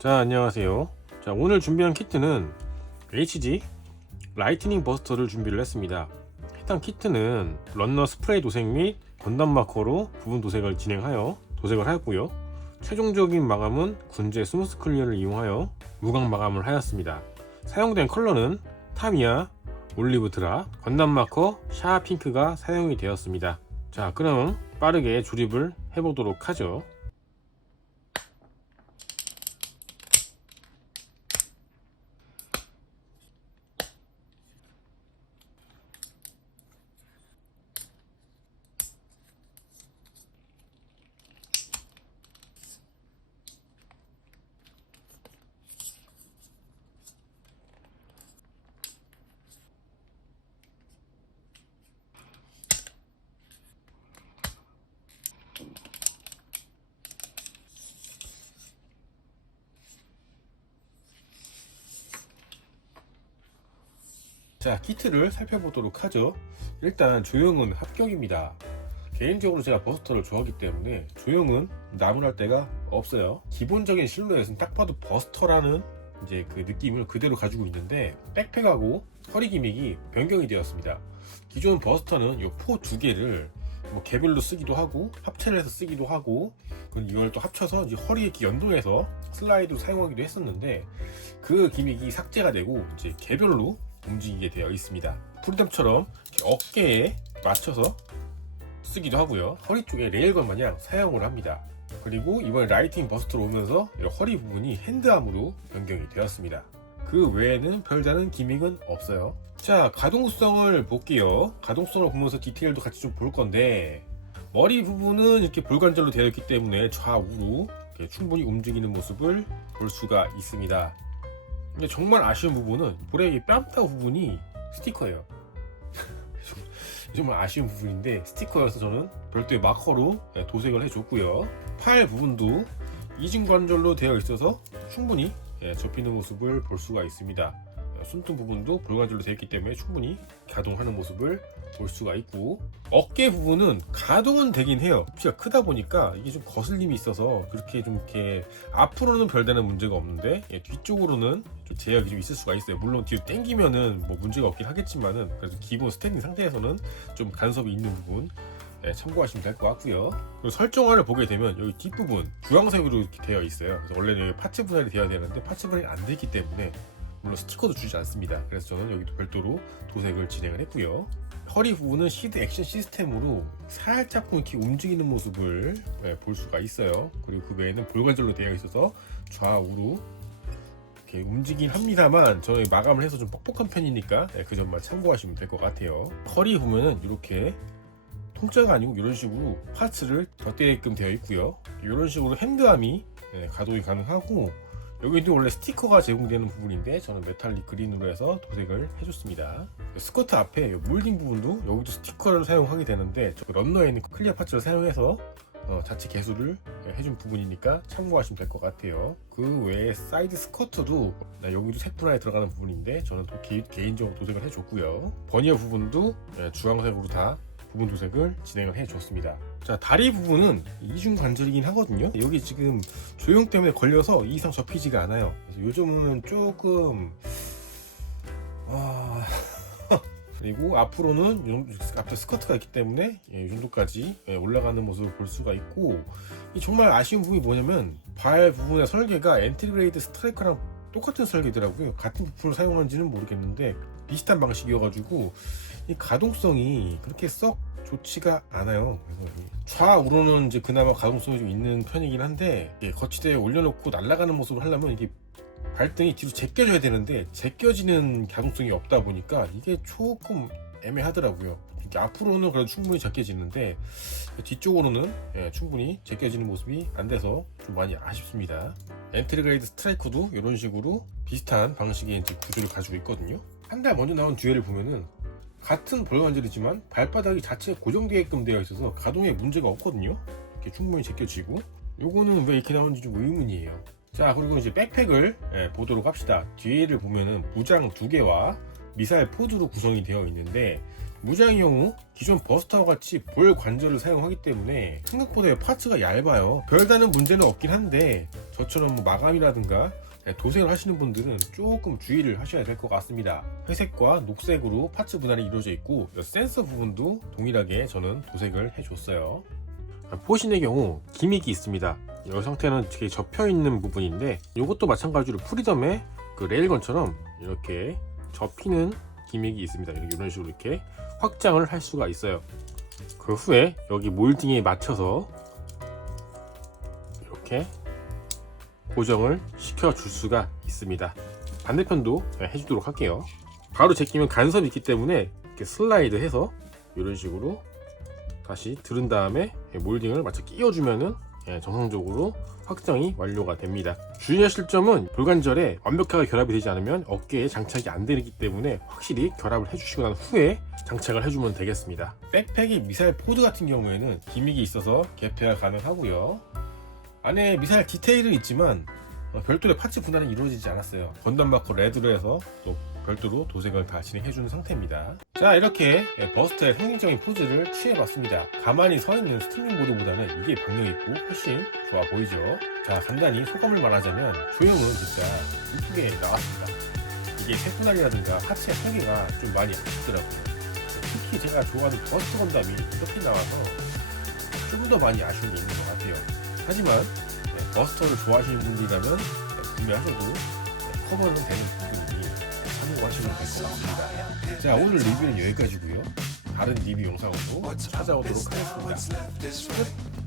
자, 안녕하세요. 자, 오늘 준비한 키트는 HG 라이트닝 버스터를 준비를 했습니다. 해당 키트는 런너 스프레이 도색 및 건담 마커로 부분 도색을 진행하여 도색을 하였고요. 최종적인 마감은 군제 스무스 클리어를 이용하여 무광 마감을 하였습니다. 사용된 컬러는 타미야, 올리브 드라, 건담 마커, 샤 핑크가 사용이 되었습니다. 자, 그럼 빠르게 조립을 해보도록 하죠. 자, 키트를 살펴보도록 하죠. 일단 조형은 합격입니다. 개인적으로 제가 버스터를 좋아하기 때문에 조형은 나무랄 데가 없어요. 기본적인 실루엣은 딱 봐도 버스터라는 이제 그 느낌을 그대로 가지고 있는데 백팩하고 허리 기믹이 변경이 되었습니다. 기존 버스터는 이 포 두 개를 뭐 개별로 쓰기도 하고 합체를 해서 쓰기도 하고 이걸 또 합쳐서 이제 허리에 이렇게 연동해서 슬라이드로 사용하기도 했었는데 그 기믹이 삭제가 되고 이제 개별로 움직이게 되어 있습니다. 프리덤처럼 어깨에 맞춰서 쓰기도 하고요. 허리 쪽에 레일건 마냥 사용을 합니다. 그리고 이번에 라이팅 버스터로 오면서 허리 부분이 핸드암으로 변경이 되었습니다. 그 외에는 별다른 기믹은 없어요. 자, 가동성을 볼게요. 가동성을 보면서 디테일도 같이 좀 볼 건데 머리 부분은 이렇게 볼관절로 되어 있기 때문에 좌우로 충분히 움직이는 모습을 볼 수가 있습니다. 근데 정말 아쉬운 부분은 볼의 뺨따 부분이 스티커예요. 정말 아쉬운 부분인데 스티커여서 저는 별도의 마커로 도색을 해줬고요. 팔 부분도 이중관절로 되어 있어서 충분히 접히는 모습을 볼 수가 있습니다. 손등 부분도 볼관절로 되어 있기 때문에 충분히 가동하는 모습을 볼 수가 있고, 어깨 부분은 가동은 되긴 해요. 키가 크다 보니까 이게 좀 거슬림이 있어서 그렇게 좀 이렇게 앞으로는 별다른 문제가 없는데 뒤쪽으로는 좀 제약이 좀 있을 수가 있어요. 물론 뒤로 당기면은 뭐 문제가 없긴 하겠지만은 그래도 기본 스탠딩 상태에서는 좀 간섭이 있는 부분 참고하시면 될 것 같고요. 그리고 설정화를 보게 되면 여기 뒷부분 주황색으로 이렇게 되어 있어요. 그래서 원래는 여기 파츠 분할이 되어야 되는데 파츠 분할이 안 되기 때문에 물론 스티커도 주지 않습니다. 그래서 저는 여기도 별도로 도색을 진행을 했고요. 허리 부분은 시드 액션 시스템으로 살짝 이렇게 움직이는 모습을 볼 수가 있어요. 그리고 그 외에는 볼관절로 되어 있어서 좌우로 이렇게 움직이긴 합니다만 저는 마감을 해서 좀 뻑뻑한 편이니까 그 점만 참고하시면 될 것 같아요. 허리 보면은 이렇게 통짜가 아니고 이런 식으로 파츠를 덧대게끔 되어 있고요. 이런 식으로 핸드암이 가동이 가능하고, 여기도 원래 스티커가 제공되는 부분인데 저는 메탈릭 그린으로 해서 도색을 해줬습니다. 스커트 앞에 몰딩 부분도 여기도 스티커를 사용하게 되는데 런너에 있는 클리어 파츠를 사용해서 자체 개수를 해준 부분이니까 참고하시면 될 것 같아요. 그 외에 사이드 스커트도 여기도 색 분할에 들어가는 부분인데 저는 또 개인적으로 도색을 해줬고요. 버니어 부분도 주황색으로 다 부분 도색을 진행을 해줬습니다. 자, 다리 부분은 이중 관절이긴 하거든요. 여기 지금 조형 때문에 걸려서 이 이상 접히지가 않아요. 그래서 요즘은 조금 그리고 앞으로는 앞에 스커트가 있기 때문에 이 정도까지 올라가는 모습을 볼 수가 있고, 정말 아쉬운 부분이 뭐냐면 발 부분의 설계가 엔트리그레이드 스트라이커랑 똑같은 설계더라고요. 같은 부품을 사용한지는 모르겠는데 비슷한 방식이어가지고 이 가동성이 그렇게 썩 좋지가 않아요. 그래서 좌우로는 이제 그나마 가동성이 좀 있는 편이긴 한데 거치대에 올려놓고 날아가는 모습을 하려면 이게 발등이 뒤로 제껴져야 되는데 제껴지는 가동성이 없다 보니까 이게 조금 애매하더라고요. 이렇게 앞으로는 그래도 충분히 제껴지는데 뒤쪽으로는 충분히 제껴지는 모습이 안 돼서 좀 많이 아쉽습니다. 엔트리그레이드 스트라이커도 이런 식으로 비슷한 방식의 이제 구조를 가지고 있거든요. 한 달 먼저 나온 듀엘을 보면은 같은 볼관절이지만 발바닥이 자체가 고정되게끔 되어 있어서 가동에 문제가 없거든요. 이렇게 충분히 제껴지고, 요거는 왜 이렇게 나오는지 좀 의문이에요. 자, 그리고 이제 백팩을 보도록 합시다. 뒤를 보면은 무장 2개와 미사일 포드로 구성이 되어 있는데, 무장의 경우 기존 버스터와 같이 볼 관절을 사용하기 때문에 생각보다 파츠가 얇아요. 별다른 문제는 없긴 한데 저처럼 뭐 마감이라든가 도색을 하시는 분들은 조금 주의를 하셔야 될 것 같습니다. 회색과 녹색으로 파츠 분할이 이루어져 있고 센서 부분도 동일하게 저는 도색을 해줬어요. 포신의 경우 기믹이 있습니다. 이 상태는 되게 접혀 있는 부분인데 이것도 마찬가지로 프리덤의 그 레일건처럼 이렇게 접히는 기믹이 있습니다. 이런 식으로 이렇게 확장을 할 수가 있어요. 그 후에 여기 몰딩에 맞춰서 이렇게 고정을 시켜줄 수가 있습니다. 반대편도 해주도록 할게요. 바로 제끼면 간섭이 있기 때문에 이렇게 슬라이드 해서 이런 식으로 다시 들은 다음에 몰딩을 맞춰 끼워주면은 정상적으로 확장이 완료가 됩니다. 주의하실 점은 볼관절에 완벽하게 결합이 되지 않으면 어깨에 장착이 안 되기 때문에 확실히 결합을 해주시고 난 후에 장착을 해주면 되겠습니다. 백팩의 미사일 포드 같은 경우에는 기믹이 있어서 개폐가 가능하고요. 안에 미사일 디테일은 있지만 별도의 파츠 분할은 이루어지지 않았어요. 건담 마커 레드로 해서 또 별도로 도색을 다 진행해주는 상태입니다. 자, 이렇게 버스터의 상징적인 포즈를 취해봤습니다. 가만히 서있는 스팀밍 보드보다는 이게 박력있고 훨씬 좋아 보이죠. 자, 간단히 소감을 말하자면 조형은 진짜 이쁘게 나왔습니다. 이게 색분할이라든가 하체 설계가 좀 많이 아쉽더라고요. 특히 제가 좋아하는 버스터 건담이 이렇게 나와서 좀 더 많이 아쉬운 게 있는 것 같아요. 하지만 버스터를 좋아하시는 분들이라면 구매하셔도 커버는 되는 부분이니 참고하시면 될 것 같습니다. 자, 오늘 리뷰는 여기까지고요. 다른 리뷰 영상으로 찾아오도록 하겠습니다. 끝!